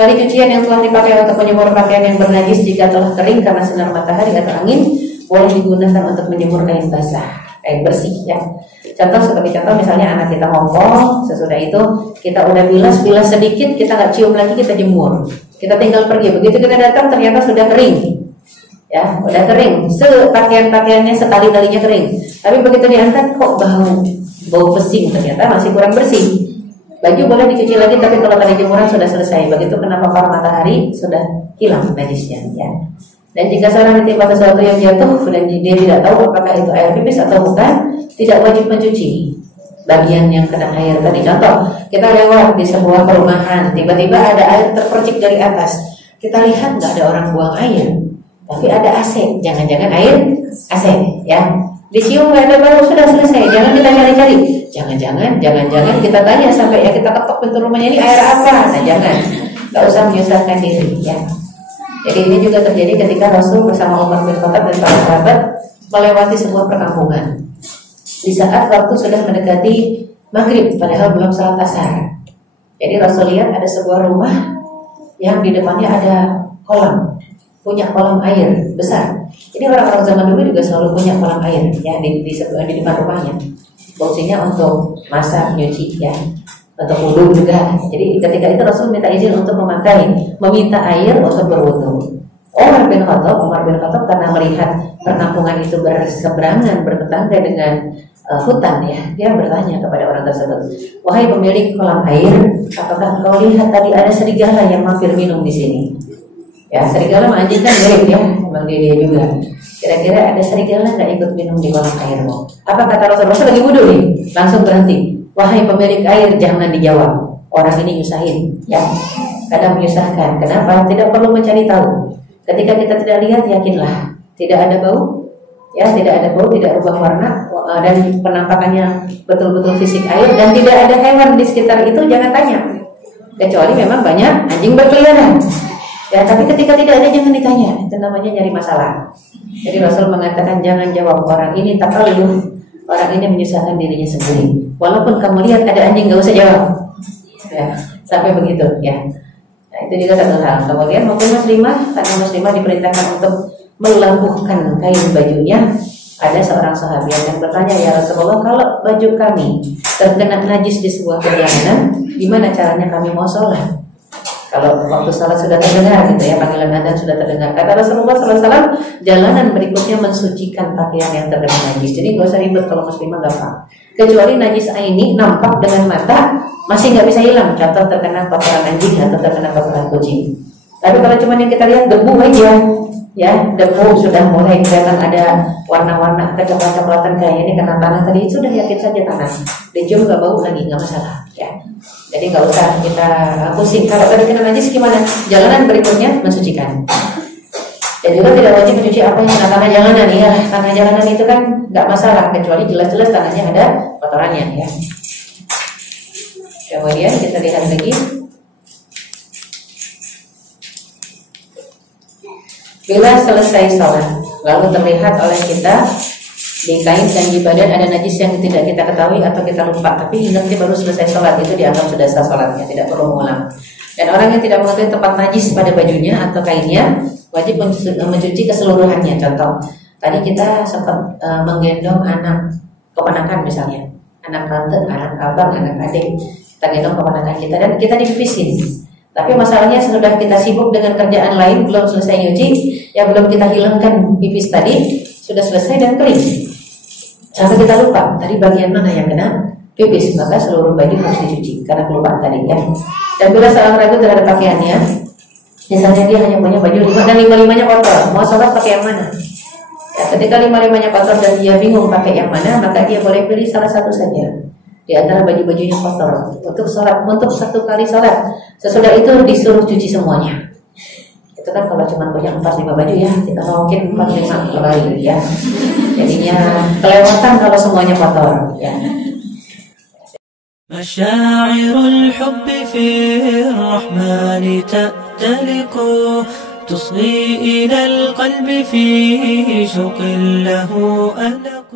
Kecuali cucian yang telah dipakai untuk menjemur pakaian yang bernajis jika telah kering karena sinar matahari atau angin, boleh digunakan untuk menjemur kain basah, kain bersih ya. Contoh sebagai contoh misalnya anak kita ngomong, sesudah itu kita udah bilas sedikit, kita nggak cium lagi, kita jemur. Kita tinggal pergi, begitu kita datang ternyata sudah kering. Ya, udah kering. Pakaian-pakaiannya sekali-kalinya kering. Tapi begitu diangkat kok bau pesing, ternyata masih kurang bersih. Baju boleh dicuci lagi, tapi kalau tadi jemuran sudah selesai, begitu kena paparan matahari sudah hilang najisnya ya. Dan jika seorang ditimpa sesuatu yang jatuh dan dia tidak tahu apakah itu air pipis atau bukan, tidak wajib mencuci bagian yang kena air. Tadi contoh, kita lewat di sebuah perumahan, tiba-tiba ada air terpercik dari atas. Kita lihat nggak ada orang buang air, tapi ada AC. Jangan-jangan air AC ya. Dicium nggak ada bau, sudah selesai. Jangan kita cari-cari. Jangan kita tanya sampai ya kita ketok pintu rumahnya, ini air apa? Nah jangan, nggak usah menyusahkan diri ya. Jadi ini juga terjadi ketika Rasul bersama Umar bin Khattab dan para sahabat melewati sebuah perkampungan. Di saat waktu sudah mendekati maghrib, padahal belum salat asar. Jadi Rasul lihat ada sebuah rumah yang di depannya ada kolam, punya kolam air besar. Jadi orang-orang zaman dulu juga selalu punya kolam air ya di depan rumahnya. Fungsinya untuk masak, nyuci ya, untuk wudhu juga. Jadi ketika itu Rasul minta izin untuk meminta air untuk berwudhu. Umar bin Khattab karena melihat perkampungan itu berseberangan, bertetangga dengan hutan ya, dia bertanya kepada orang tersebut, wahai pemilik kolam air, apakah kau lihat tadi ada serigala yang mampir minum di sini? Ya, serigala sama anjing kan mirip ya, memang dia juga. Kira-kira ada serigala nggak ikut minum di kolam airmu? Apa kata Rasul lagi wudhu nih, langsung berhenti. Wahai pemilik air, jangan dijawab. Orang ini nyusahin, ya. Kadang menyusahkan. Kenapa? Tidak perlu mencari tahu. Ketika kita tidak lihat, yakinlah tidak ada bau, ya, tidak ada bau, tidak rubah warna, dan penampakannya betul-betul fisik air, dan tidak ada hewan di sekitar itu, jangan tanya. Kecuali memang banyak anjing berkeliaran. Ya, tapi ketika tidak ada jangan ditanya. Itu namanya nyari masalah. Jadi Rasul mengatakan jangan jawab. Orang ini takalluf, orang ini menyusahkan dirinya sendiri. Walaupun kamu lihat ada anjing, nggak usah jawab. Ya, sampai begitu ya. Nah, itu juga satu hal. Kemudian maupun muslimah, karena muslimah diperintahkan untuk melambuhkan kain bajunya. Ada seorang sahabat yang bertanya, ya Rasulullah, kalau baju kami terkena najis di sebuah perjalanan, gimana caranya kami mau sholat? Kalau waktu salat sudah terdengar gitu ya, panggilan adzan sudah terdengar. Kata Rasulullah SAW, jalanan berikutnya mensucikan pakaian yang terkena najis. Jadi nggak usah ribet kalau muslimah gampang. Kecuali najis ini nampak dengan mata, masih nggak bisa hilang. Contoh terkena kotoran anjing atau terkena kotoran kucing. Tapi kalau cuma yang kita lihat debu aja, ya debu sudah mulai kelihatan ada warna-warna kecoklat-coklatan kayak ini karena tanah tadi, sudah yakin saja tanah. Dicium nggak bau lagi, nggak masalah ya. Jadi nggak usah kita pusing. Kalau tadi kena najis gimana? Jalanan berikutnya mensucikan. Dan juga tidak wajib mencuci apa yang kena tanah jalanan. Iya, tanah jalanan itu kan nggak masalah, kecuali jelas-jelas tanahnya ada kotorannya ya. Kemudian kita lihat lagi. Bila selesai sholat, lalu terlihat oleh kita di kain dan di badan ada najis yang tidak kita ketahui atau kita lupa, tapi ingatnya baru selesai sholat, itu dianggap sudah sah sholatnya, tidak perlu mengulang. Dan orang yang tidak mengetahui tempat najis pada bajunya atau kainnya wajib mencuci keseluruhannya. Contoh, tadi kita sempat menggendong anak keponakan misalnya, anak tante, anak abang, anak adik, kita gendong keponakan kita dan kita dipipisin. Tapi masalahnya sudah kita sibuk dengan kerjaan lain, belum selesai nyuci, ya belum kita hilangkan pipis tadi, sudah selesai dan kering. Sampai kita lupa tadi bagian mana yang kena pipis, maka seluruh baju harus dicuci karena kelupaan tadi ya. Dan bila seorang ragu terhadap pakaiannya, misalnya dia hanya punya baju 5 dan 5-5-nya kotor, mau sholat pakai yang mana? Ya, ketika 5-5-nya kotor dan dia bingung pakai yang mana, maka dia boleh pilih salah satu saja di antara baju-baju yang kotor untuk sholat, untuk satu kali sholat. Sesudah itu disuruh cuci semuanya. Itu kan kalau cuma punya 4-5 baju ya, kita mungkin 4-5 kali ya. Jadinya kelewatan kalau semuanya kotor ya. مشاعر الحب في الرحمن تأتلق تصغي إلى القلب فيه شوق له ألق